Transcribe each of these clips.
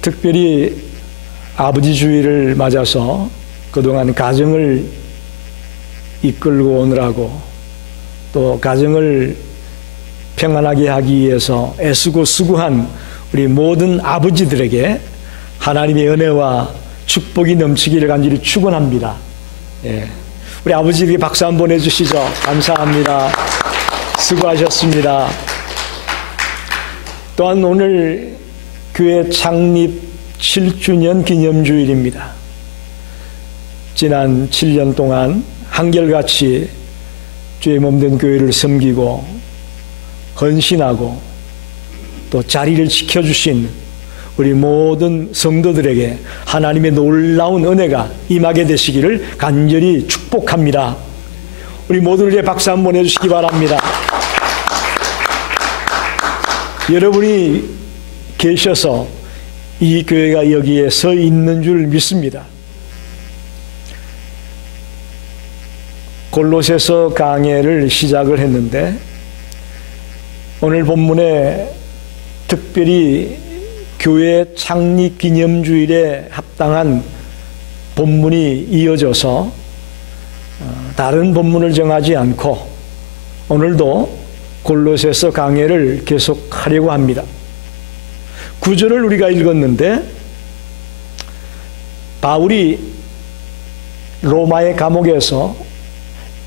특별히 아버지 주일을 맞아서 그동안 가정을 이끌고 오느라고 또 가정을 평안하게 하기 위해서 애쓰고 수고한 우리 모든 아버지들에게 하나님의 은혜와 축복이 넘치기를 간절히 축원합니다. 예. 우리 아버지에게 박수 한번 해주시죠. 감사합니다. 수고하셨습니다. 또한 오늘 교회 창립 7주년 기념주일입니다. 지난 7년 동안 한결같이 주의 몸된 교회를 섬기고 헌신하고 또 자리를 지켜주신 우리 모든 성도들에게 하나님의 놀라운 은혜가 임하게 되시기를 간절히 축복합니다. 우리 모두에게 박수 한번 해주시기 바랍니다. 여러분이 계셔서 이 교회가 여기에 서 있는 줄 믿습니다. 골로새서 강해를 시작을 했는데 오늘 본문에 특별히 교회 창립 기념주일에 합당한 본문이 이어져서 다른 본문을 정하지 않고 오늘도 골로새서 강해를 계속하려고 합니다. 9절을 우리가 읽었는데 바울이 로마의 감옥에서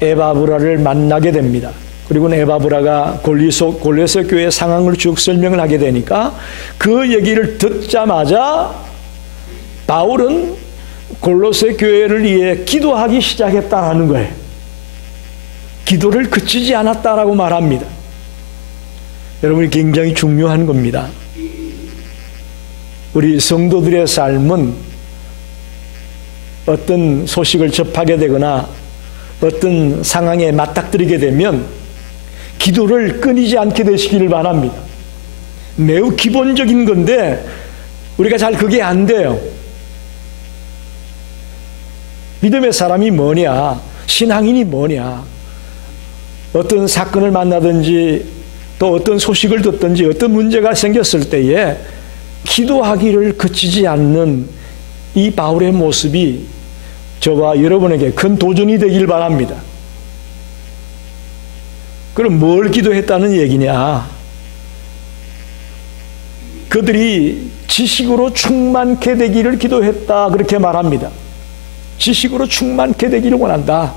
에바브라를 만나게 됩니다. 그리고 에바브라가 골로새 교회의 상황을 쭉 설명을 하게 되니까 그 얘기를 듣자마자 바울은 골로새 교회를 위해 기도하기 시작했다는 거예요. 기도를 그치지 않았다라고 말합니다. 여러분이 굉장히 중요한 겁니다. 우리 성도들의 삶은 어떤 소식을 접하게 되거나 어떤 상황에 맞닥뜨리게 되면 기도를 끊이지 않게 되시기를 바랍니다. 매우 기본적인 건데 우리가 잘 그게 안 돼요. 믿음의 사람이 뭐냐, 신앙인이 뭐냐, 어떤 사건을 만나든지 또 어떤 소식을 듣든지 어떤 문제가 생겼을 때에 기도하기를 그치지 않는 이 바울의 모습이 저와 여러분에게 큰 도전이 되길 바랍니다. 그럼 뭘 기도했다는 얘기냐? 그들이 지식으로 충만케 되기를 기도했다 그렇게 말합니다. 지식으로 충만케 되기를 원한다.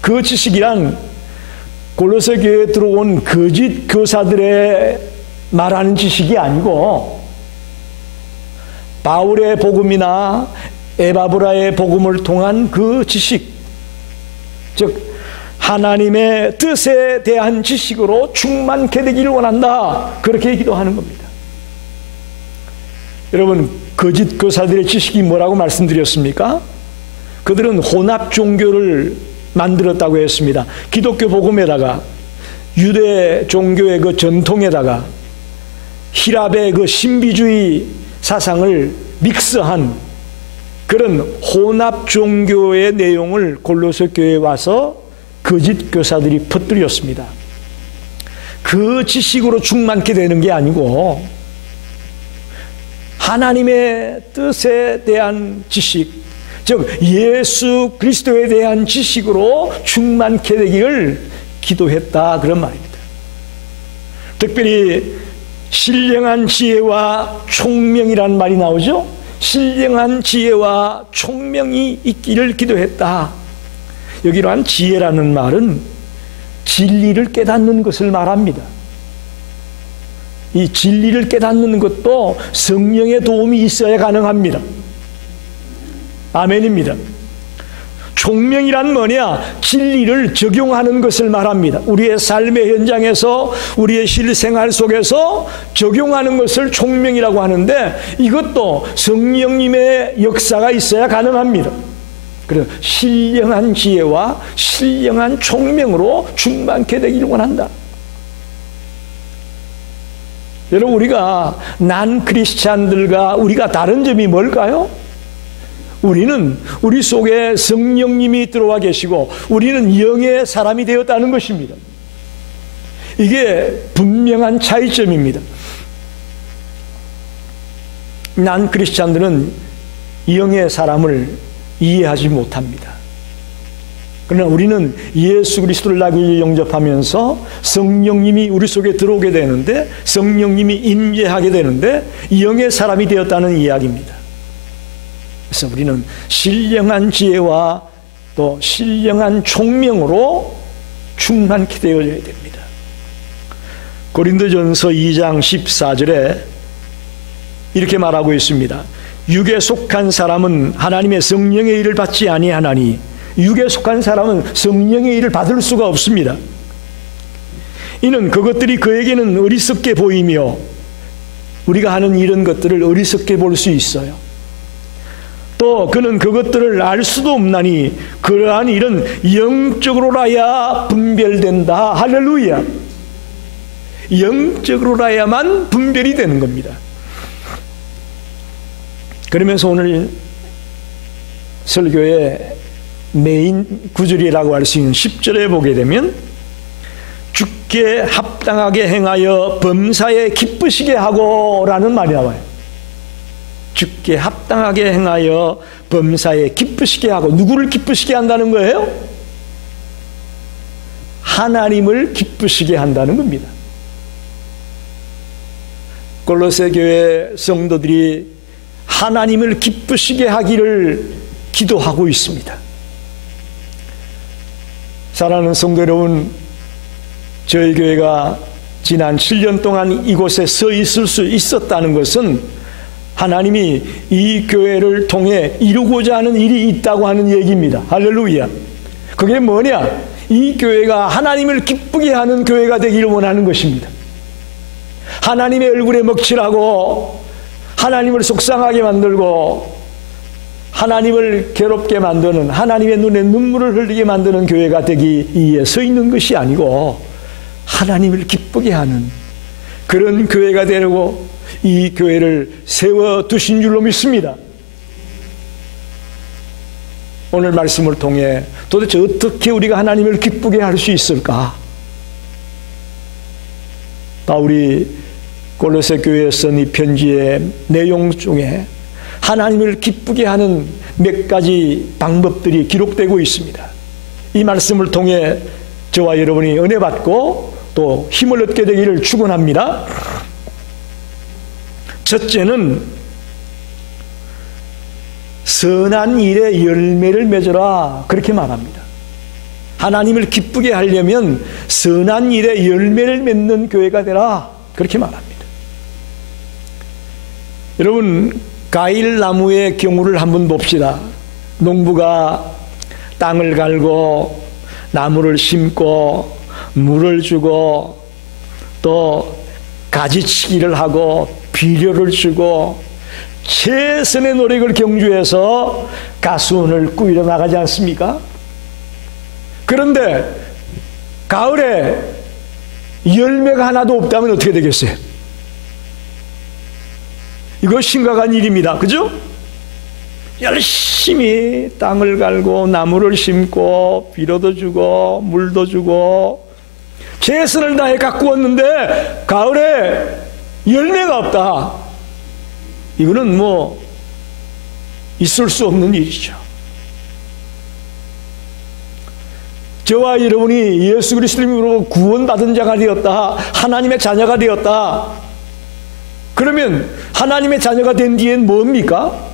그 지식이란 골로새 교회에 들어온 거짓 교사들의 말하는 지식이 아니고 바울의 복음이나 에바브라의 복음을 통한 그 지식, 즉 하나님의 뜻에 대한 지식으로 충만케 되기를 원한다. 그렇게 기도하는 겁니다. 여러분, 거짓 교사들의 지식이 뭐라고 말씀드렸습니까? 그들은 혼합 종교를 만들었다고 했습니다. 기독교 복음에다가 유대 종교의 그 전통에다가 히랍의 그 신비주의 사상을 믹스한 그런 혼합 종교의 내용을 골로새 교회에 와서 거짓 교사들이 퍼뜨렸습니다. 그 지식으로 충만케 되는 게 아니고 하나님의 뜻에 대한 지식, 즉 예수 그리스도에 대한 지식으로 충만케 되기를 기도했다 그런 말입니다. 특별히 신령한 지혜와 총명이란 말이 나오죠. 신령한 지혜와 총명이 있기를 기도했다. 여기로 한 지혜라는 말은 진리를 깨닫는 것을 말합니다. 이 진리를 깨닫는 것도 성령의 도움이 있어야 가능합니다. 아멘입니다. 총명이란 뭐냐? 진리를 적용하는 것을 말합니다. 우리의 삶의 현장에서 우리의 실생활 속에서 적용하는 것을 총명이라고 하는데 이것도 성령님의 역사가 있어야 가능합니다. 그래서 신령한 지혜와 신령한 총명으로 충만케 되기를 원한다. 여러분, 우리가 난 크리스찬들과 우리가 다른 점이 뭘까요? 우리는 우리 속에 성령님이 들어와 계시고 우리는 영의 사람이 되었다는 것입니다. 이게 분명한 차이점입니다. 난 크리스찬들은 영의 사람을 이해하지 못합니다. 그러나 우리는 예수 그리스도를 나에게 영접하면서 성령님이 우리 속에 들어오게 되는데, 성령님이 임재하게 되는데 영의 사람이 되었다는 이야기입니다. 그래서 우리는 신령한 지혜와 또 신령한 총명으로 충만케 되어져야 됩니다. 고린도전서 2장 14절에 이렇게 말하고 있습니다. 육에 속한 사람은 하나님의 성령의 일을 받지 아니하나니, 육에 속한 사람은 성령의 일을 받을 수가 없습니다. 이는 그것들이 그에게는 어리석게 보이며, 우리가 하는 이런 것들을 어리석게 볼 수 있어요. 또 그는 그것들을 알 수도 없나니 그러한 일은 영적으로라야 분별된다. 할렐루야. 영적으로라야만 분별이 되는 겁니다. 그러면서 오늘 설교의 메인 구절이라고 할 수 있는 10절에 보게 되면, 주께 합당하게 행하여 범사에 기쁘시게 하고 라는 말이 나와요. 주께 합당하게 행하여 범사에 기쁘시게 하고, 누구를 기쁘시게 한다는 거예요? 하나님을 기쁘시게 한다는 겁니다. 골로새 교회 성도들이 하나님을 기쁘시게 하기를 기도하고 있습니다. 사랑하는 성도 여러분, 저희 교회가 지난 7년 동안 이곳에 서 있을 수 있었다는 것은 하나님이 이 교회를 통해 이루고자 하는 일이 있다고 하는 얘기입니다. 할렐루야. 그게 뭐냐? 이 교회가 하나님을 기쁘게 하는 교회가 되기를 원하는 것입니다. 하나님의 얼굴에 먹칠하고 하나님을 속상하게 만들고 하나님을 괴롭게 만드는, 하나님의 눈에 눈물을 흘리게 만드는 교회가 되기 위해 서 있는 것이 아니고, 하나님을 기쁘게 하는 그런 교회가 되려고 이 교회를 세워두신 줄로 믿습니다. 오늘 말씀을 통해 도대체 어떻게 우리가 하나님을 기쁘게 할 수 있을까? 바울이 골로새 교회에 쓴 이 편지의 내용 중에 하나님을 기쁘게 하는 몇 가지 방법들이 기록되고 있습니다. 이 말씀을 통해 저와 여러분이 은혜 받고 또 힘을 얻게 되기를 축원합니다. 첫째는 선한 일에 열매를 맺어라, 그렇게 말합니다. 하나님을 기쁘게 하려면 선한 일에 열매를 맺는 교회가 되라, 그렇게 말합니다. 여러분, 과일나무의 경우를 한번 봅시다. 농부가 땅을 갈고 나무를 심고 물을 주고 또 가지치기를 하고 비료를 주고 최선의 노력을 경주해서 가수원을 꾸려 나가지 않습니까? 그런데 가을에 열매가 하나도 없다면 어떻게 되겠어요? 이거 심각한 일입니다. 그죠? 열심히 땅을 갈고 나무를 심고 비료도 주고 물도 주고 최선을 다해 가꾸었는데 가을에 열매가 없다. 이거는 뭐 있을 수 없는 일이죠. 저와 여러분이 예수 그리스도로 구원받은 자가 되었다, 하나님의 자녀가 되었다. 그러면 하나님의 자녀가 된 뒤엔 뭡니까?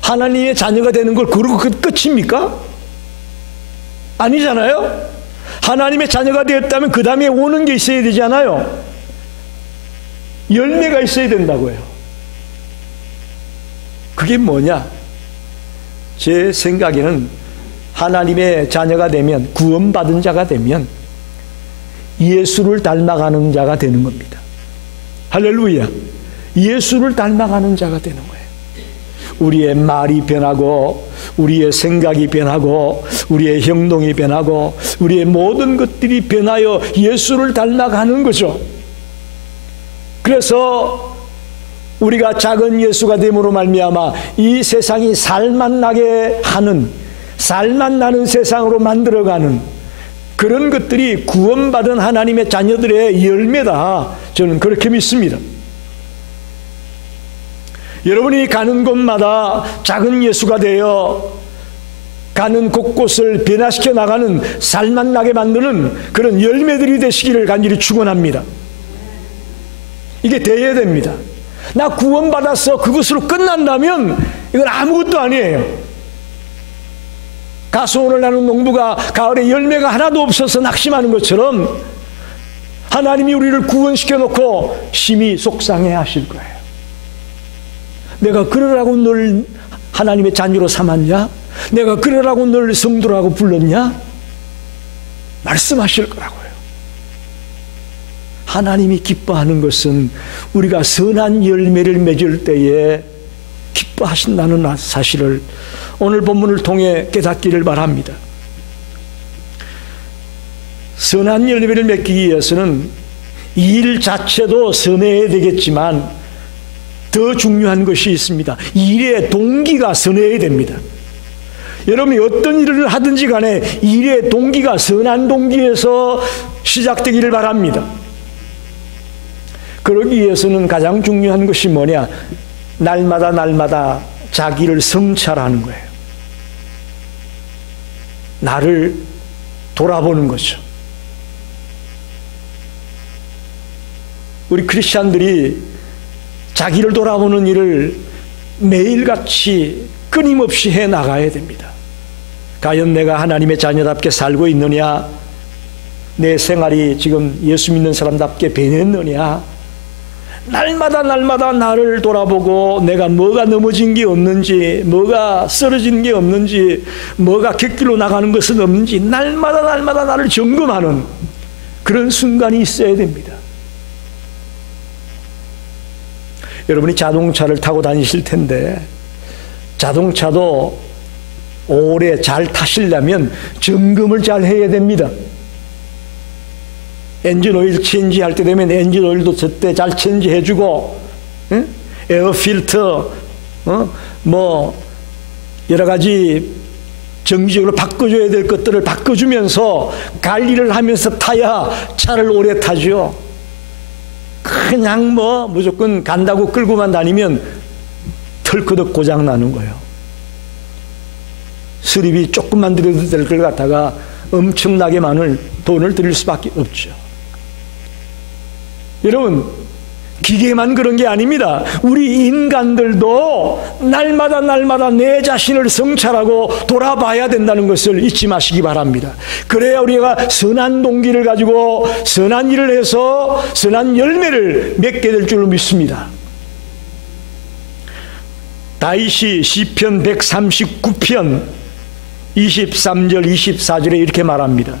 하나님의 자녀가 되는 걸 그러고 끝입니까? 아니잖아요. 하나님의 자녀가 되었다면 그 다음에 오는 게 있어야 되잖아요. 열매가 있어야 된다고요. 그게 뭐냐? 제 생각에는 하나님의 자녀가 되면, 구원받은 자가 되면 예수를 닮아가는 자가 되는 겁니다. 할렐루야. 예수를 닮아가는 자가 되는 거예요. 우리의 말이 변하고 우리의 생각이 변하고 우리의 행동이 변하고 우리의 모든 것들이 변하여 예수를 닮아가는 거죠. 그래서 우리가 작은 예수가 됨으로 말미암아 이 세상이 살맛 나게 하는, 살맛 나는 세상으로 만들어가는 그런 것들이 구원받은 하나님의 자녀들의 열매다. 저는 그렇게 믿습니다. 여러분이 가는 곳마다 작은 예수가 되어 가는 곳곳을 변화시켜 나가는 살만 나게 만드는 그런 열매들이 되시기를 간절히 축원합니다. 이게 돼야 됩니다. 나 구원받아서 그것으로 끝난다면 이건 아무것도 아니에요. 가수원을 나눈 농부가 가을에 열매가 하나도 없어서 낙심하는 것처럼 하나님이 우리를 구원시켜 놓고 심히 속상해 하실 거예요. 내가 그러라고 널 하나님의 자녀로 삼았냐? 내가 그러라고 널 성도라고 불렀냐? 말씀하실 거라고요. 하나님이 기뻐하는 것은 우리가 선한 열매를 맺을 때에 기뻐하신다는 사실을 오늘 본문을 통해 깨닫기를 바랍니다. 선한 열매를 맺기 위해서는 이 일 자체도 선해야 되겠지만 더 중요한 것이 있습니다. 일의 동기가 선해야 됩니다. 여러분이 어떤 일을 하든지 간에 일의 동기가 선한 동기에서 시작되기를 바랍니다. 그러기 위해서는 가장 중요한 것이 뭐냐? 날마다 자기를 성찰하는 거예요. 나를 돌아보는 거죠. 우리 크리스찬들이 자기를 돌아보는 일을 매일같이 끊임없이 해 나가야 됩니다. 과연 내가 하나님의 자녀답게 살고 있느냐? 내 생활이 지금 예수 믿는 사람답게 변했느냐? 날마다 나를 돌아보고 내가 뭐가 넘어진 게 없는지, 뭐가 쓰러진 게 없는지, 뭐가 객길로 나가는 것은 없는지 날마다 나를 점검하는 그런 순간이 있어야 됩니다. 여러분이 자동차를 타고 다니실 텐데 자동차도 오래 잘 타시려면 점검을 잘 해야 됩니다. 엔진 오일 체인지 할 때 되면 엔진 오일도 저때 잘 체인지 해주고, 응? 에어 필터, 뭐 여러 가지 정기적으로 바꿔줘야 될 것들을 바꿔주면서 관리를 하면서 타야 차를 오래 타죠. 그냥 무조건 간다고 끌고만 다니면 털커덕 고장 나는 거예요. 수리비 조금만 들여도 될 걸 갖다가 엄청나게 많은 돈을 들일 수밖에 없죠. 여러분, 기계만 그런 게 아닙니다. 우리 인간들도 날마다 내 자신을 성찰하고 돌아봐야 된다는 것을 잊지 마시기 바랍니다. 그래야 우리가 선한 동기를 가지고 선한 일을 해서 선한 열매를 맺게 될 줄로 믿습니다. 다윗이 시편 139편 23절 24절에 이렇게 말합니다.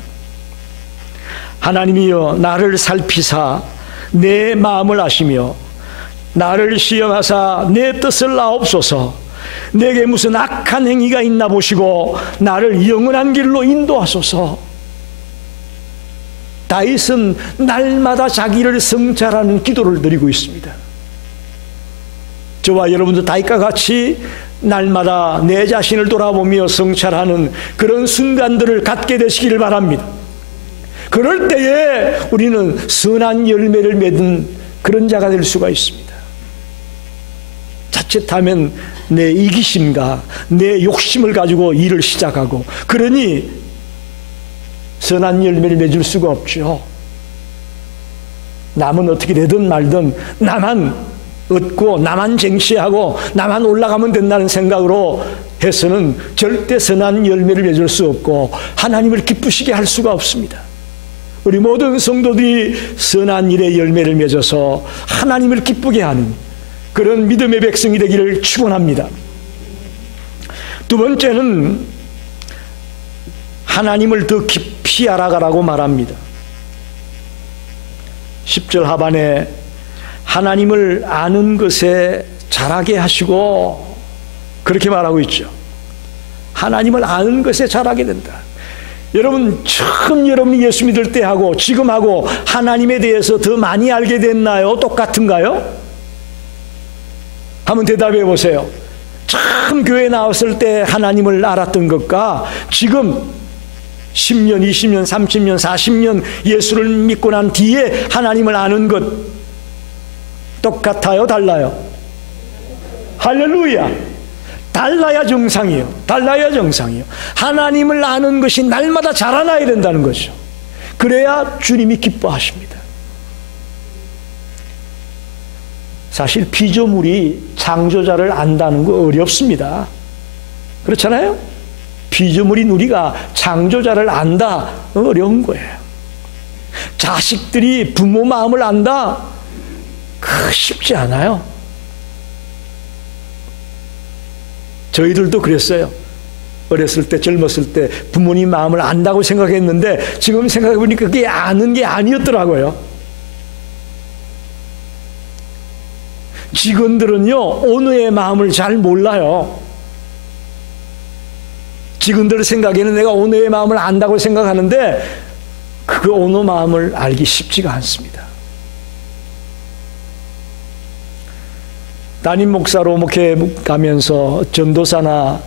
하나님이여 나를 살피사 내 마음을 아시며 나를 시험하사 내 뜻을 아옵소서. 내게 무슨 악한 행위가 있나 보시고 나를 영원한 길로 인도하소서. 다윗은 날마다 자기를 성찰하는 기도를 드리고 있습니다. 저와 여러분도 다윗과 같이 날마다 내 자신을 돌아보며 성찰하는 그런 순간들을 갖게 되시기를 바랍니다. 그럴 때에 우리는 선한 열매를 맺은 그런 자가 될 수가 있습니다. 자칫하면 내 이기심과 내 욕심을 가지고 일을 시작하고, 그러니 선한 열매를 맺을 수가 없죠. 남은 어떻게 되든 말든 나만 얻고 나만 쟁취하고 나만 올라가면 된다는 생각으로 해서는 절대 선한 열매를 맺을 수 없고 하나님을 기쁘시게 할 수가 없습니다. 우리 모든 성도들이 선한 일의 열매를 맺어서 하나님을 기쁘게 하는 그런 믿음의 백성이 되기를 축원합니다. 두 번째는 하나님을 더 깊이 알아가라고 말합니다. 10절 하반에 하나님을 아는 것에 자라게 하시고 그렇게 말하고 있죠. 하나님을 아는 것에 자라게 된다. 여러분, 처음 여러분이 예수 믿을 때하고 지금하고 하나님에 대해서 더 많이 알게 됐나요? 똑같은가요? 한번 대답해 보세요. 처음 교회 나왔을 때 하나님을 알았던 것과 지금 10년, 20년, 30년, 40년 예수를 믿고 난 뒤에 하나님을 아는 것 똑같아요? 달라요? 할렐루야. 달라야 정상이요. 달라야 정상이요. 하나님을 아는 것이 날마다 자라나야 된다는 거죠. 그래야 주님이 기뻐하십니다. 사실 피조물이 창조자를 안다는 거 어렵습니다. 그렇잖아요? 피조물인 우리가 창조자를 안다 어려운 거예요. 자식들이 부모 마음을 안다 쉽지 않아요. 저희들도 그랬어요. 어렸을 때, 젊었을 때 부모님 마음을 안다고 생각했는데 지금 생각해보니까 그게 아는 게 아니었더라고요. 직원들은요, 오너의 마음을 잘 몰라요. 직원들 생각에는 내가 오너의 마음을 안다고 생각하는데 그 오너 마음을 알기 쉽지가 않습니다. 담임 목사로 목회 가면서 전도사나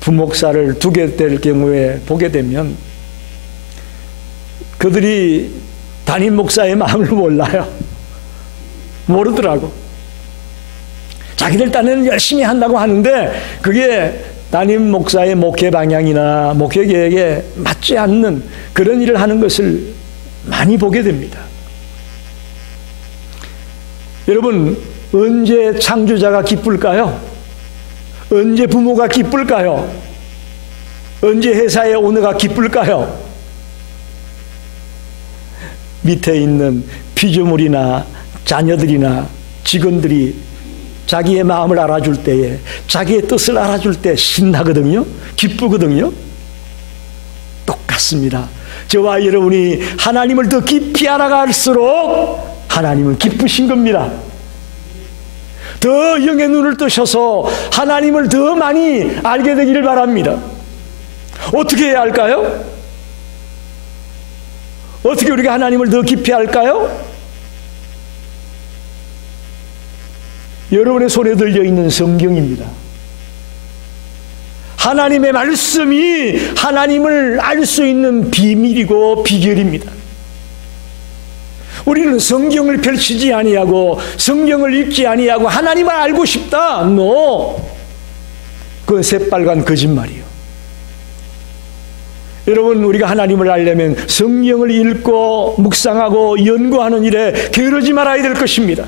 부목사를 두게 될 경우에 보게 되면 그들이 담임 목사의 마음을 몰라요. 모르더라고. 자기들 딴에는 열심히 한다고 하는데 그게 담임 목사의 목회 방향이나 목회 계획에 맞지 않는 그런 일을 하는 것을 많이 보게 됩니다. 여러분, 언제 창조자가 기쁠까요? 언제 부모가 기쁠까요? 언제 회사의 오너가 기쁠까요? 밑에 있는 피조물이나 자녀들이나 직원들이 자기의 마음을 알아줄 때에, 자기의 뜻을 알아줄 때 신나거든요. 기쁘거든요. 똑같습니다. 저와 여러분이 하나님을 더 깊이 알아갈수록 하나님은 기쁘신 겁니다. 더 영의 눈을 뜨셔서 하나님을 더 많이 알게 되기를 바랍니다. 어떻게 해야 할까요? 어떻게 우리가 하나님을 더 깊이 알까요? 여러분의 손에 들려있는 성경입니다. 하나님의 말씀이 하나님을 알 수 있는 비밀이고 비결입니다. 우리는 성경을 펼치지 아니하고 성경을 읽지 아니하고 하나님을 알고 싶다. No. 그건 새빨간 거짓말이요. 여러분, 우리가 하나님을 알려면 성경을 읽고 묵상하고 연구하는 일에 게으르지 말아야 될 것입니다.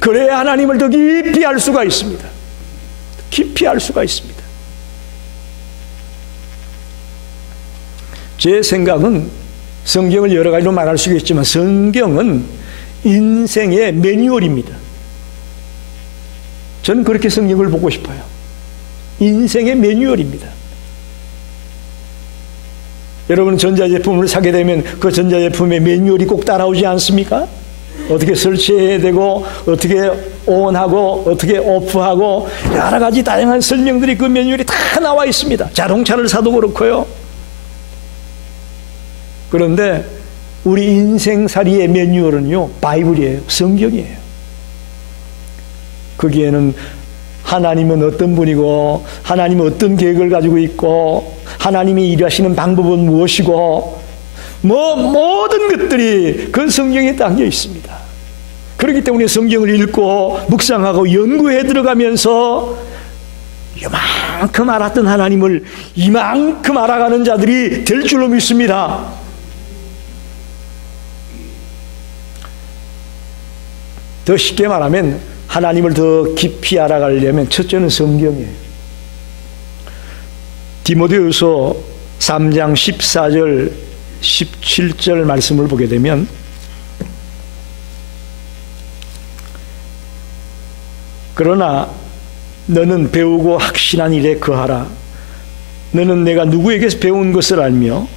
그래야 하나님을 더 깊이 알 수가 있습니다. 깊이 알 수가 있습니다. 제 생각은 성경을 여러 가지로 말할 수 있겠지만 성경은 인생의 매뉴얼입니다. 저는 그렇게 성경을 보고 싶어요. 인생의 매뉴얼입니다. 여러분, 전자제품을 사게 되면 그 전자제품의 매뉴얼이 꼭 따라오지 않습니까? 어떻게 설치해야 되고 어떻게 온하고 어떻게 오프하고 여러 가지 다양한 설명들이 그 매뉴얼이 다 나와 있습니다. 자동차를 사도 그렇고요. 그런데 우리 인생살이의 매뉴얼은요, 바이블이에요. 성경이에요. 거기에는 하나님은 어떤 분이고 하나님은 어떤 계획을 가지고 있고 하나님이 일하시는 방법은 무엇이고 모든 것들이 그 성경에 담겨 있습니다. 그렇기 때문에 성경을 읽고 묵상하고 연구해 들어가면서 이만큼 알았던 하나님을 이만큼 알아가는 자들이 될 줄로 믿습니다. 더 쉽게 말하면 하나님을 더 깊이 알아가려면 첫째는 성경이에요. 디모데후서 3장 14절 17절 말씀을 보게 되면 그러나 너는 배우고 확신한 일에 거하라. 너는 내가 누구에게서 배운 것을 알며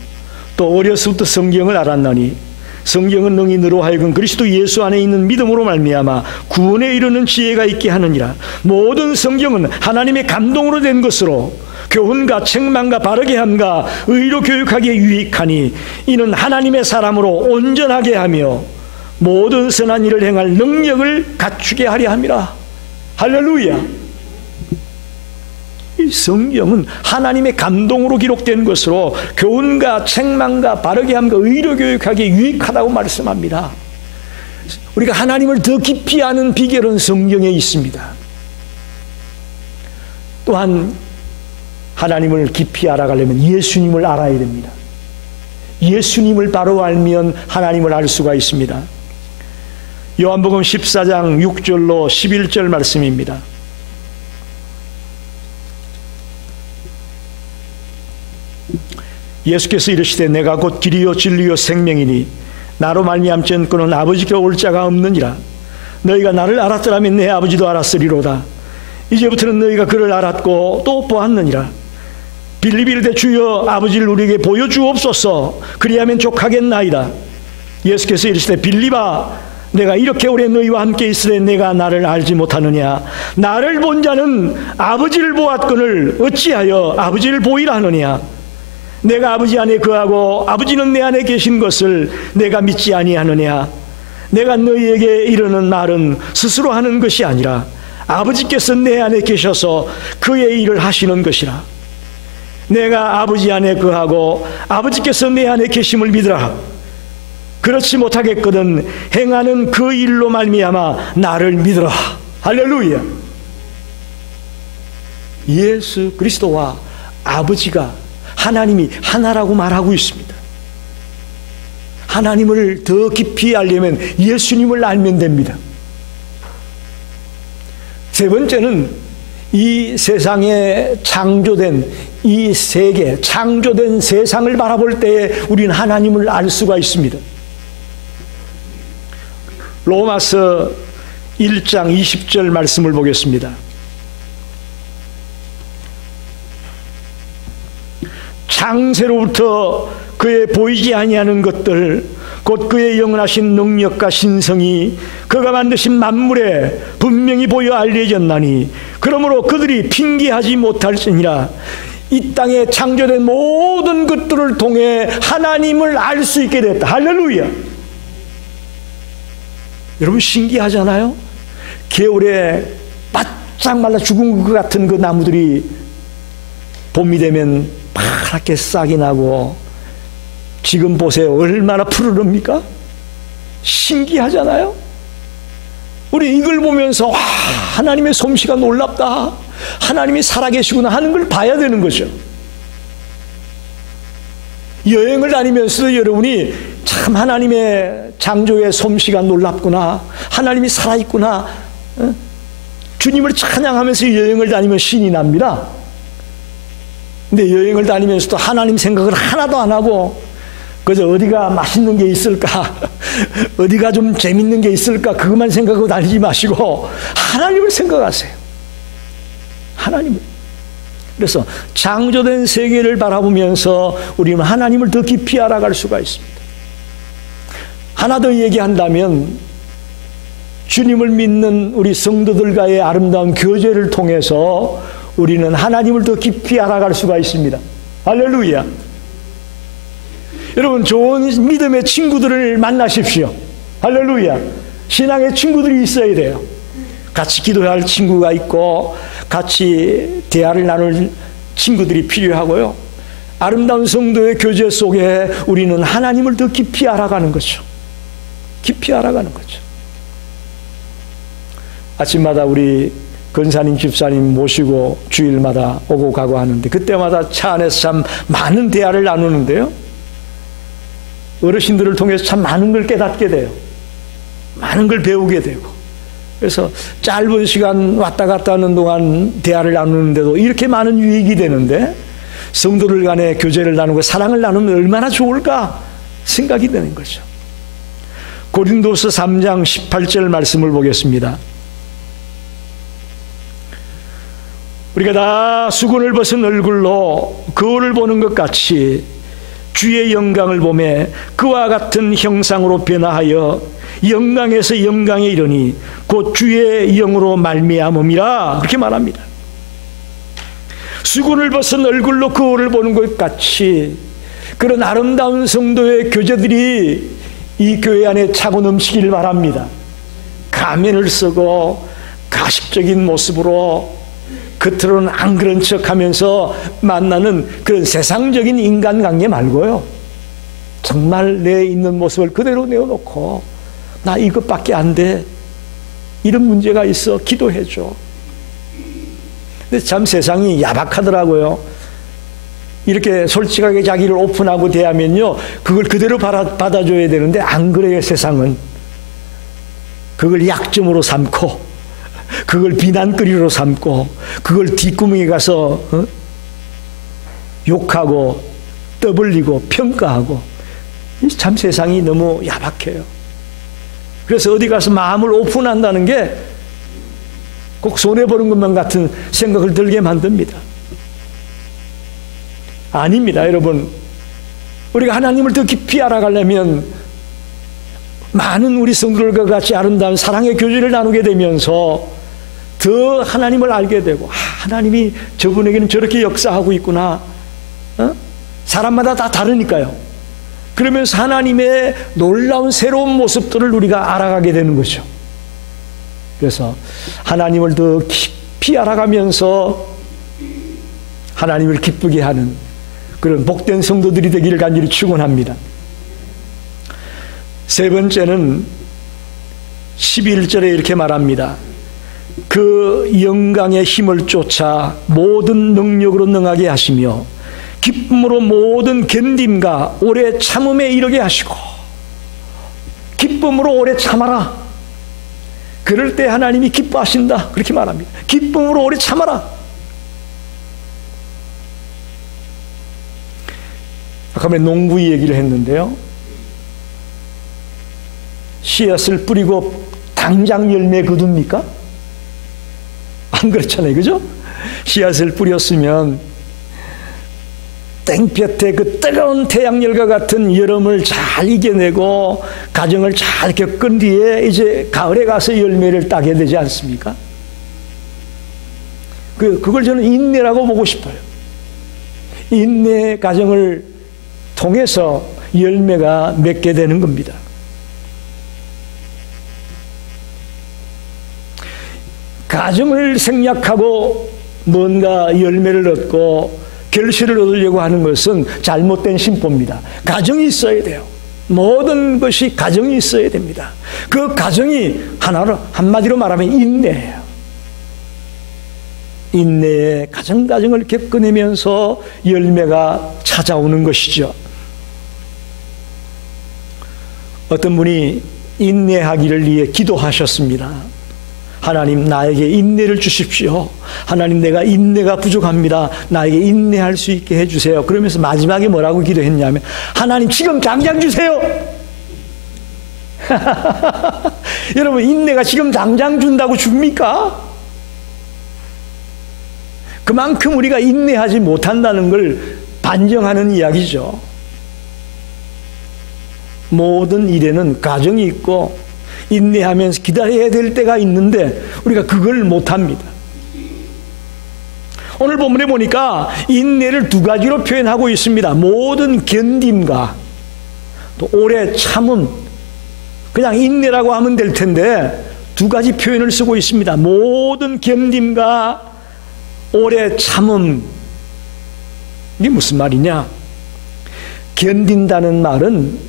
또 어려서부터 성경을 알았나니 성경은 너희 너로 하여금 그리스도 예수 안에 있는 믿음으로 말미암아 구원에 이르는 지혜가 있게 하느니라. 모든 성경은 하나님의 감동으로 된 것으로 교훈과 책망과 바르게 함과 의로 교육하기에 유익하니 이는 하나님의 사람으로 온전하게 하며 모든 선한 일을 행할 능력을 갖추게 하려 함이라. 할렐루야. 이 성경은 하나님의 감동으로 기록된 것으로 교훈과 책망과 바르게 함과 의로 교육하기에 유익하다고 말씀합니다. 우리가 하나님을 더 깊이 아는 비결은 성경에 있습니다. 또한 하나님을 깊이 알아가려면 예수님을 알아야 됩니다. 예수님을 바로 알면 하나님을 알 수가 있습니다. 요한복음 14장 6절로 11절 말씀입니다. 예수께서 이르시되 내가 곧 길이요 진리요 생명이니 나로 말미암지 않고는 아버지께 올 자가 없느니라. 너희가 나를 알았더라면 내 아버지도 알았으리로다. 이제부터는 너희가 그를 알았고 또 보았느니라. 빌립이 이르되 주여 아버지를 우리에게 보여주옵소서. 그리하면 족하겠나이다. 예수께서 이르시되 빌립아 내가 이렇게 오래 너희와 함께 있으되 내가 나를 알지 못하느냐. 나를 본 자는 아버지를 보았거늘 어찌하여 아버지를 보이라 하느냐. 내가 아버지 안에 거하고 아버지는 내 안에 계신 것을 내가 믿지 아니하느냐. 내가 너희에게 이르는 말은 스스로 하는 것이 아니라 아버지께서 내 안에 계셔서 그의 일을 하시는 것이라. 내가 아버지 안에 거하고 아버지께서 내 안에 계심을 믿으라. 그렇지 못하겠거든 행하는 그 일로 말미암아 나를 믿으라. 할렐루야. 예수 그리스도와 아버지가 하나님이 하나라고 말하고 있습니다. 하나님을 더 깊이 알려면 예수님을 알면 됩니다. 세 번째는 이 세상에 창조된 이 세계, 창조된 세상을 바라볼 때에 우리는 하나님을 알 수가 있습니다. 로마서 1장 20절 말씀을 보겠습니다. 창세로부터 그의 보이지 아니하는 것들 곧 그의 영원하신 능력과 신성이 그가 만드신 만물에 분명히 보여 알려졌나니 그러므로 그들이 핑계하지 못할지니라. 이 땅에 창조된 모든 것들을 통해 하나님을 알 수 있게 됐다. 할렐루야. 여러분 신기하잖아요. 겨울에 바짝 말라 죽은 것 같은 그 나무들이 봄이 되면 파랗게 싹이 나고 지금 보세요. 얼마나 푸르릅니까? 신기하잖아요. 우리 이걸 보면서 와, 하나님의 솜씨가 놀랍다. 하나님이 살아계시구나 하는 걸 봐야 되는 거죠. 여행을 다니면서도 여러분이 참 하나님의 창조의 솜씨가 놀랍구나. 하나님이 살아있구나. 주님을 찬양하면서 여행을 다니면 신이 납니다. 근데 여행을 다니면서도 하나님 생각을 하나도 안 하고 그저 어디가 맛있는 게 있을까, 어디가 좀 재밌는 게 있을까 그것만 생각하고 다니지 마시고 하나님을 생각하세요. 하나님을. 그래서 창조된 세계를 바라보면서 우리는 하나님을 더 깊이 알아갈 수가 있습니다. 하나 더 얘기한다면 주님을 믿는 우리 성도들과의 아름다운 교제를 통해서 우리는 하나님을 더 깊이 알아갈 수가 있습니다. 할렐루야. 여러분 좋은 믿음의 친구들을 만나십시오. 할렐루야. 신앙의 친구들이 있어야 돼요. 같이 기도할 친구가 있고 같이 대화를 나눌 친구들이 필요하고요. 아름다운 성도의 교제 속에 우리는 하나님을 더 깊이 알아가는 거죠. 깊이 알아가는 거죠. 아침마다 우리 권사님 집사님 모시고 주일마다 오고 가고 하는데 그때마다 차 안에서 참 많은 대화를 나누는데요. 어르신들을 통해서 참 많은 걸 깨닫게 돼요. 많은 걸 배우게 되고. 그래서 짧은 시간 왔다 갔다 하는 동안 대화를 나누는데도 이렇게 많은 유익이 되는데 성도들 간의 교제를 나누고 사랑을 나누면 얼마나 좋을까 생각이 되는 거죠. 고린도서 3장 18절 말씀을 보겠습니다. 우리가 다 수건을 벗은 얼굴로 거울을 보는 것 같이 주의 영광을 보며 그와 같은 형상으로 변화하여 영광에서 영광에 이르니 곧 주의 영으로 말미암음이라 그렇게 말합니다. 수건을 벗은 얼굴로 거울을 보는 것 같이 그런 아름다운 성도의 교제들이 이 교회 안에 차고 넘치기를 바랍니다. 가면을 쓰고 가식적인 모습으로 겉으로는 안 그런 척하면서 만나는 그런 세상적인 인간관계 말고요. 정말 내 있는 모습을 그대로 내어놓고 나 이것밖에 안 돼. 이런 문제가 있어. 기도해줘. 근데 참 세상이 야박하더라고요. 이렇게 솔직하게 자기를 오픈하고 대하면요, 그걸 그대로 받아줘야 되는데 안 그래요. 세상은 그걸 약점으로 삼고, 그걸 비난거리로 삼고, 그걸 뒷구멍에 가서 욕하고 떠벌리고 평가하고. 참 세상이 너무 야박해요. 그래서 어디 가서 마음을 오픈한다는 게 꼭 손해보는 것만 같은 생각을 들게 만듭니다. 아닙니다, 여러분. 우리가 하나님을 더 깊이 알아가려면 많은 우리 성도들과 같이 아름다운 사랑의 교제를 나누게 되면서 더 하나님을 알게 되고, 하나님이 저분에게는 저렇게 역사하고 있구나. 사람마다 다 다르니까요. 그러면서 하나님의 놀라운 새로운 모습들을 우리가 알아가게 되는 거죠. 그래서 하나님을 더 깊이 알아가면서 하나님을 기쁘게 하는 그런 복된 성도들이 되기를 간절히 축원합니다. 세 번째는 11절에 이렇게 말합니다. 그 영광의 힘을 쫓아 모든 능력으로 능하게 하시며 기쁨으로 모든 견딤과 오래 참음에 이르게 하시고. 기쁨으로 오래 참아라. 그럴 때 하나님이 기뻐하신다, 그렇게 말합니다. 기쁨으로 오래 참아라. 아까 농부 얘기를 했는데요, 씨앗을 뿌리고 당장 열매 거둡니까? 안 그렇잖아요, 그죠? 씨앗을 뿌렸으면 땡볕에 그 뜨거운 태양열과 같은 여름을 잘 이겨내고 가정을 잘 겪은 뒤에 이제 가을에 가서 열매를 따게 되지 않습니까? 그걸 저는 인내라고 보고 싶어요. 인내 가정을 통해서 열매가 맺게 되는 겁니다. 가정을 생략하고 뭔가 열매를 얻고 결실을 얻으려고 하는 것은 잘못된 심보입니다. 가정이 있어야 돼요. 모든 것이 가정이 있어야 됩니다. 그 가정이 한마디로 말하면 인내예요. 인내의 가정을 겪어내면서 열매가 찾아오는 것이죠. 어떤 분이 인내하기를 위해 기도하셨습니다. 하나님, 나에게 인내를 주십시오. 하나님, 내가 인내가 부족합니다. 나에게 인내할 수 있게 해주세요. 그러면서 마지막에 뭐라고 기도했냐면, 하나님, 지금 당장 주세요. 여러분, 인내가 지금 당장 준다고 줍니까? 그만큼 우리가 인내하지 못한다는 걸 반증하는 이야기죠. 모든 일에는 과정이 있고 인내하면서 기다려야 될 때가 있는데 우리가 그걸 못합니다. 오늘 본문에 보니까 인내를 두 가지로 표현하고 있습니다. 모든 견딤과 또 오래 참음. 그냥 인내라고 하면 될 텐데 두 가지 표현을 쓰고 있습니다. 모든 견딤과 오래 참음. 이게 무슨 말이냐? 견딘다는 말은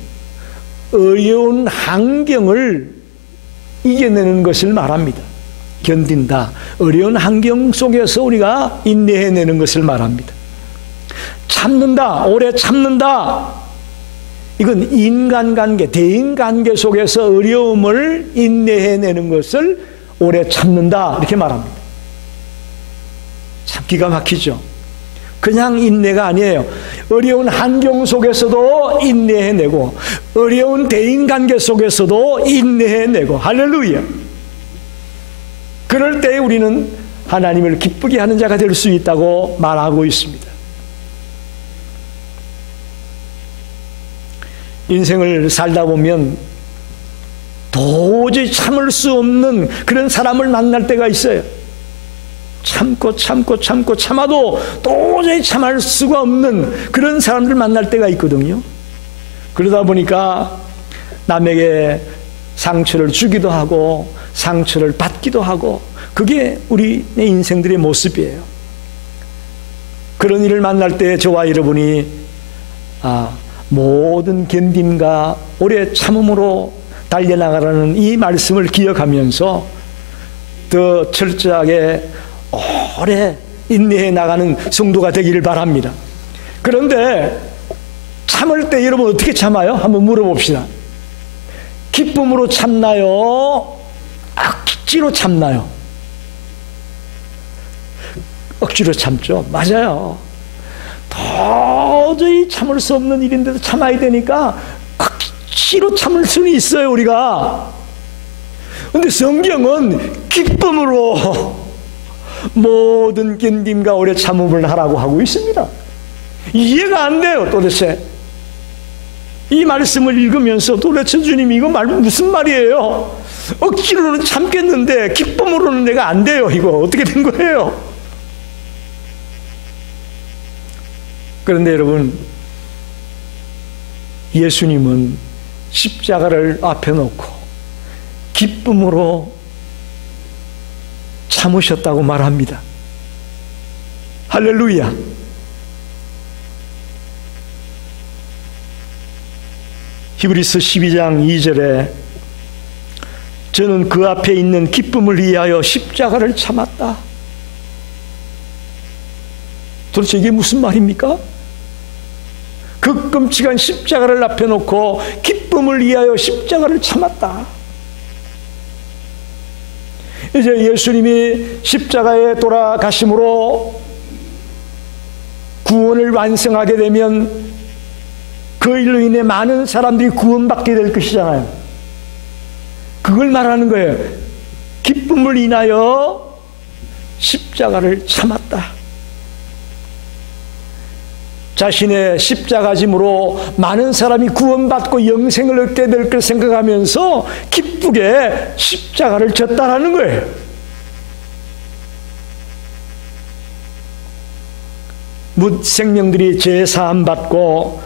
어려운 환경을 이겨내는 것을 말합니다. 견딘다. 어려운 환경 속에서 우리가 인내해내는 것을 말합니다. 참는다. 오래 참는다. 이건 인간관계, 대인관계 속에서 어려움을 인내해내는 것을 오래 참는다. 이렇게 말합니다. 참 기가 막히죠. 그냥 인내가 아니에요. 어려운 환경 속에서도 인내해내고 어려운 대인관계 속에서도 인내해내고. 할렐루야. 그럴 때 우리는 하나님을 기쁘게 하는 자가 될 수 있다고 말하고 있습니다. 인생을 살다 보면 도저히 참을 수 없는 그런 사람을 만날 때가 있어요. 참아도 도저히 참을 수가 없는 그런 사람들 만날 때가 있거든요. 그러다 보니까 남에게 상처를 주기도 하고 상처를 받기도 하고, 그게 우리의 인생들의 모습이에요. 그런 일을 만날 때 저와 여러분이 모든 견딤과 오래 참음으로 달려나가라는 이 말씀을 기억하면서 더 철저하게 오래 인내해 나가는 성도가 되기를 바랍니다. 그런데 참을 때 여러분 어떻게 참아요? 한번 물어봅시다. 기쁨으로 참나요? 억지로 참나요? 억지로 참죠. 맞아요. 도저히 참을 수 없는 일인데도 참아야 되니까 억지로 참을 수는 있어요, 우리가. 근데 성경은 기쁨으로 모든 견딤과 오래 참음을 하라고 하고 있습니다. 이해가 안 돼요, 도대체. 이 말씀을 읽으면서 도대체 주님 이거 무슨 말이에요? 억지로는 참겠는데 기쁨으로는 내가 안 돼요. 이거 어떻게 된 거예요? 그런데 여러분, 예수님은 십자가를 앞에 놓고 기쁨으로 참으셨다고 말합니다. 할렐루야. 히브리서 12장 2절에 저는 그 앞에 있는 기쁨을 위하여 십자가를 참았다. 도대체 이게 무슨 말입니까? 그 끔찍한 십자가를 앞에 놓고 기쁨을 위하여 십자가를 참았다. 이제 예수님이 십자가에 돌아가심으로 구원을 완성하게 되면 그 일로 인해 많은 사람들이 구원받게 될 것이잖아요. 그걸 말하는 거예요. 기쁨을 인하여 십자가를 참았다. 자신의 십자가짐으로 많은 사람이 구원받고 영생을 얻게 될 걸 생각하면서 기쁘게 십자가를 졌다라는 거예요. 뭇 생명들이 죄 사함 받고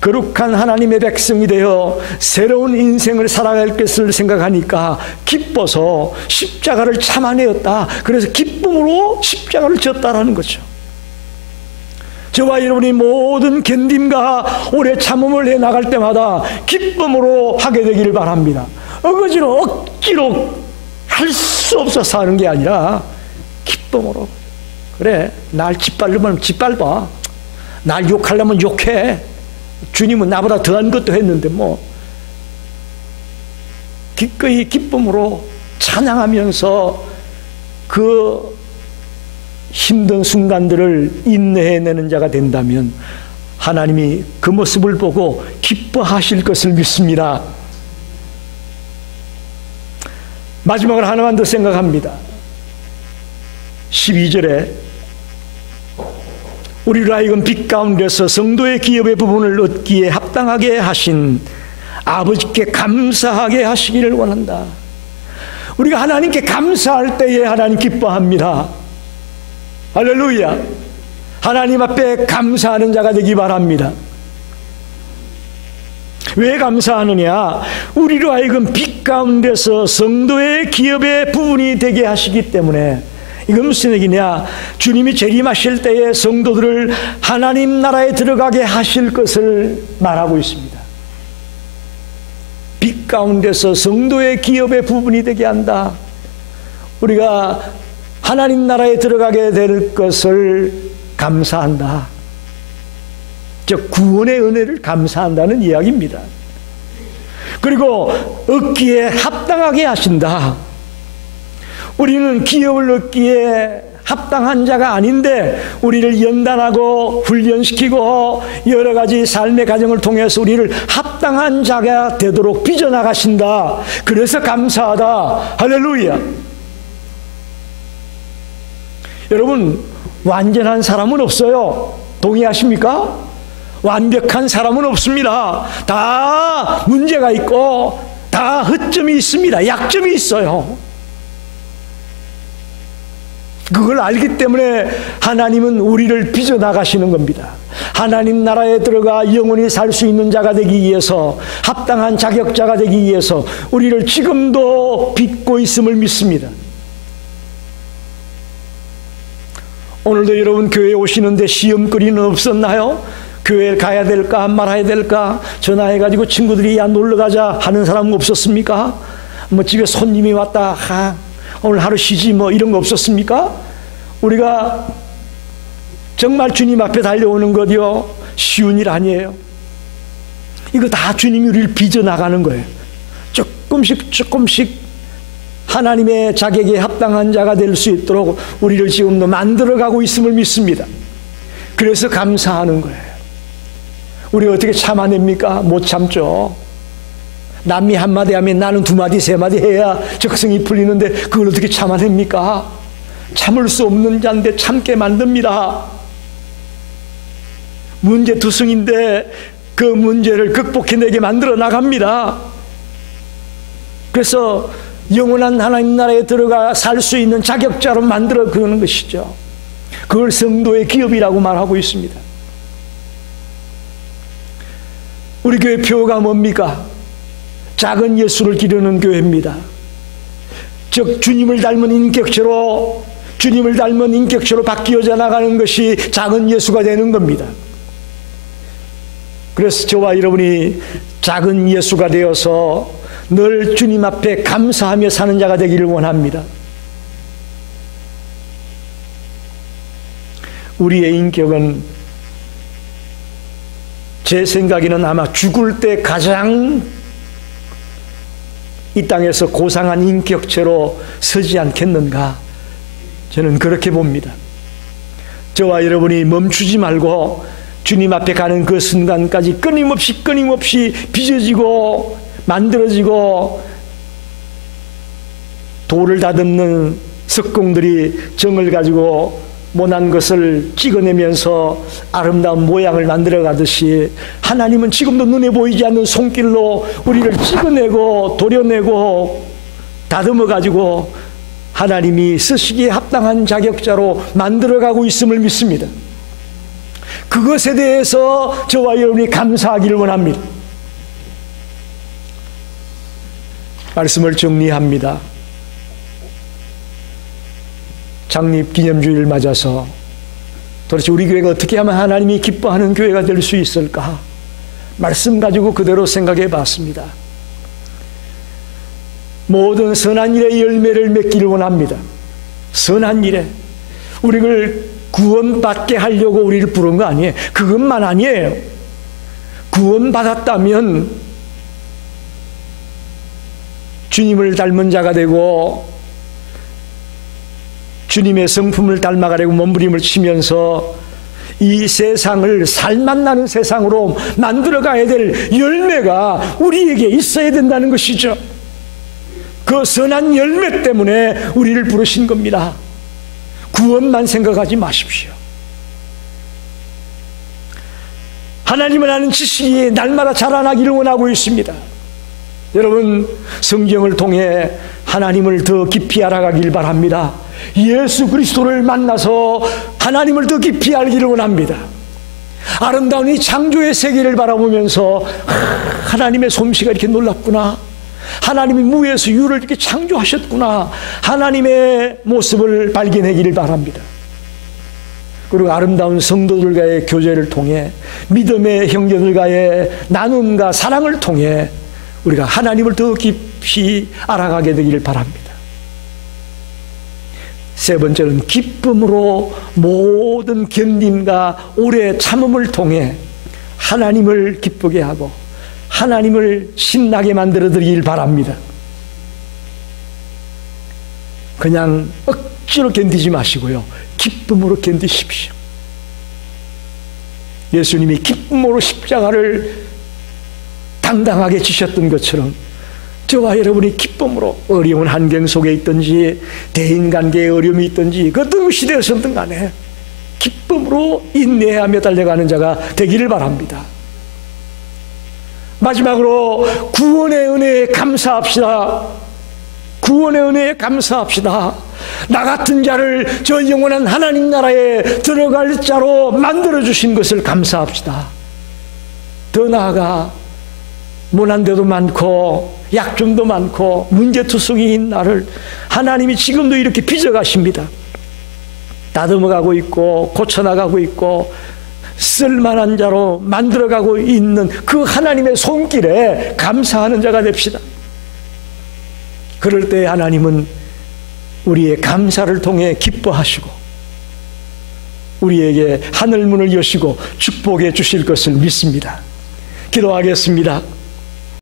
거룩한 하나님의 백성이 되어 새로운 인생을 살아갈 것을 생각하니까 기뻐서 십자가를 참아내었다. 그래서 기쁨으로 십자가를 졌다라는 거죠. 저와 여러분이 모든 견딤과 오래 참음을 해나갈 때마다 기쁨으로 하게 되기를 바랍니다. 어거지로 억지로 할 수 없어서 하는 게 아니라 기쁨으로. 그래, 날 짓밟으면 짓밟아. 날 욕하려면 욕해. 주님은 나보다 더한 것도 했는데 뭐. 기꺼이 기쁨으로 찬양하면서 그 힘든 순간들을 인내해내는 자가 된다면 하나님이 그 모습을 보고 기뻐하실 것을 믿습니다. 마지막으로 하나만 더 생각합니다. 12절에 우리로 하여금 빛 가운데서 성도의 기업의 부분을 얻기에 합당하게 하신 아버지께 감사하게 하시기를 원한다. 우리가 하나님께 감사할 때에 하나님 기뻐합니다. 할렐루야. 하나님 앞에 감사하는 자가 되기 바랍니다. 왜 감사하느냐? 우리로 하여금 빛 가운데서 성도의 기업의 부분이 되게 하시기 때문에. 이건 무슨 얘기냐? 주님이 재림하실 때에 성도들을 하나님 나라에 들어가게 하실 것을 말하고 있습니다. 빛 가운데서 성도의 기업의 부분이 되게 한다. 우리가 하나님 나라에 들어가게 될 것을 감사한다. 즉 구원의 은혜를 감사한다는 이야기입니다. 그리고 얻기에 합당하게 하신다. 우리는 기업을 얻기에 합당한 자가 아닌데 우리를 연단하고 훈련시키고 여러 가지 삶의 과정을 통해서 우리를 합당한 자가 되도록 빚어나가신다. 그래서 감사하다. 할렐루야. 여러분, 완전한 사람은 없어요. 동의하십니까? 완벽한 사람은 없습니다. 다 문제가 있고 다 허점이 있습니다. 약점이 있어요. 그걸 알기 때문에 하나님은 우리를 빚어나가시는 겁니다. 하나님 나라에 들어가 영원히 살 수 있는 자가 되기 위해서, 합당한 자격자가 되기 위해서 우리를 지금도 빚고 있음을 믿습니다. 오늘도 여러분 교회에 오시는데 시험거리는 없었나요? 교회에 가야 될까 말아야 될까 전화해가지고 친구들이 야 놀러가자 하는 사람은 없었습니까? 뭐 집에 손님이 왔다 오늘 하루 쉬지 뭐 이런 거 없었습니까? 우리가 정말 주님 앞에 달려오는 것이요 쉬운 일 아니에요. 이거 다 주님이 우리를 빚어나가는 거예요. 조금씩 하나님의 자격에 합당한 자가 될 수 있도록 우리를 지금도 만들어가고 있음을 믿습니다. 그래서 감사하는 거예요. 우리가 어떻게 참아냅니까? 못 참죠. 남이 한마디 하면 나는 두마디 세마디 해야 적성이 풀리는데 그걸 어떻게 참아냅니까? 참을 수 없는 자인데 참게 만듭니다. 문제투성인데 그 문제를 극복해내게 만들어 나갑니다. 그래서 영원한 하나님 나라에 들어가 살 수 있는 자격자로 만들어 그러는 것이죠. 그걸 성도의 기업이라고 말하고 있습니다. 우리 교회 표가 뭡니까? 작은 예수를 기르는 교회입니다. 즉 주님을 닮은 인격체로 바뀌어져 나가는 것이 작은 예수가 되는 겁니다. 그래서 저와 여러분이 작은 예수가 되어서 늘 주님 앞에 감사하며 사는 자가 되기를 원합니다. 우리의 인격은 제 생각에는 아마 죽을 때 가장 이 땅에서 고상한 인격체로 서지 않겠는가, 저는 그렇게 봅니다. 저와 여러분이 멈추지 말고 주님 앞에 가는 그 순간까지 끊임없이 빚어지고 만들어지고 돌을 다듬는 석공들이 정을 가지고 못난 것을 찍어내면서 아름다운 모양을 만들어가듯이 하나님은 지금도 눈에 보이지 않는 손길로 우리를 찍어내고 도려내고 다듬어가지고 하나님이 쓰시기에 합당한 자격자로 만들어가고 있음을 믿습니다. 그것에 대해서 저와 여러분이 감사하기를 원합니다. 말씀을 정리합니다. 창립 기념주의를 맞아서 도대체 우리 교회가 어떻게 하면 하나님이 기뻐하는 교회가 될 수 있을까? 말씀 가지고 그대로 생각해 봤습니다. 모든 선한 일의 열매를 맺기를 원합니다. 선한 일에 우리를 구원받게 하려고 우리를 부른 거 아니에요. 그것만 아니에요. 구원받았다면 주님을 닮은 자가 되고 주님의 성품을 닮아가려고 몸부림을 치면서 이 세상을 살맛나는 세상으로 만들어가야 될 열매가 우리에게 있어야 된다는 것이죠. 그 선한 열매 때문에 우리를 부르신 겁니다. 구원만 생각하지 마십시오. 하나님을 아는 지식이 날마다 자라나기를 원하고 있습니다. 여러분, 성경을 통해 하나님을 더 깊이 알아가길 바랍니다. 예수 그리스도를 만나서 하나님을 더 깊이 알기를 원합니다. 아름다운 이 창조의 세계를 바라보면서 하나님의 솜씨가 이렇게 놀랍구나, 하나님이 무에서 유를 이렇게 창조하셨구나, 하나님의 모습을 발견하기를 바랍니다. 그리고 아름다운 성도들과의 교제를 통해 믿음의 형제들과의 나눔과 사랑을 통해 우리가 하나님을 더 깊이 알아가게 되기를 바랍니다. 세 번째는 기쁨으로 모든 견딤과 오래 참음을 통해 하나님을 기쁘게 하고 하나님을 신나게 만들어 드리길 바랍니다. 그냥 억지로 견디지 마시고요, 기쁨으로 견디십시오. 예수님이 기쁨으로 십자가를 당당하게 지셨던 것처럼 저와 여러분이 기쁨으로 어려운 환경 속에 있든지 대인관계에 어려움이 있든지 그 어떤 시대에서든 간에 기쁨으로 인내하며 달려가는 자가 되기를 바랍니다. 마지막으로 구원의 은혜에 감사합시다. 구원의 은혜에 감사합시다. 나 같은 자를 저 영원한 하나님 나라에 들어갈 자로 만들어주신 것을 감사합시다. 더 나아가 못난 데도 많고 약점도 많고 문제투성이인 나를 하나님이 지금도 이렇게 빚어가십니다. 다듬어가고 있고 고쳐나가고 있고 쓸만한 자로 만들어가고 있는 그 하나님의 손길에 감사하는 자가 됩시다. 그럴 때 에 하나님은 우리의 감사를 통해 기뻐하시고, 하나님을 신나게 만들어 드리길 바랍니다. 4번째는 기쁨으로 모든 견딤과 오래 참음을 통해 하나님을 기쁘게 하고 하나님을 신나게 만들어 드리길 바랍니다. 그럴 때 하나님은 우리의 감사를 통해 기쁨으로 우리에게 하늘문을 여시고 축복해 주실 것을 믿습니다. 기도하겠습니다.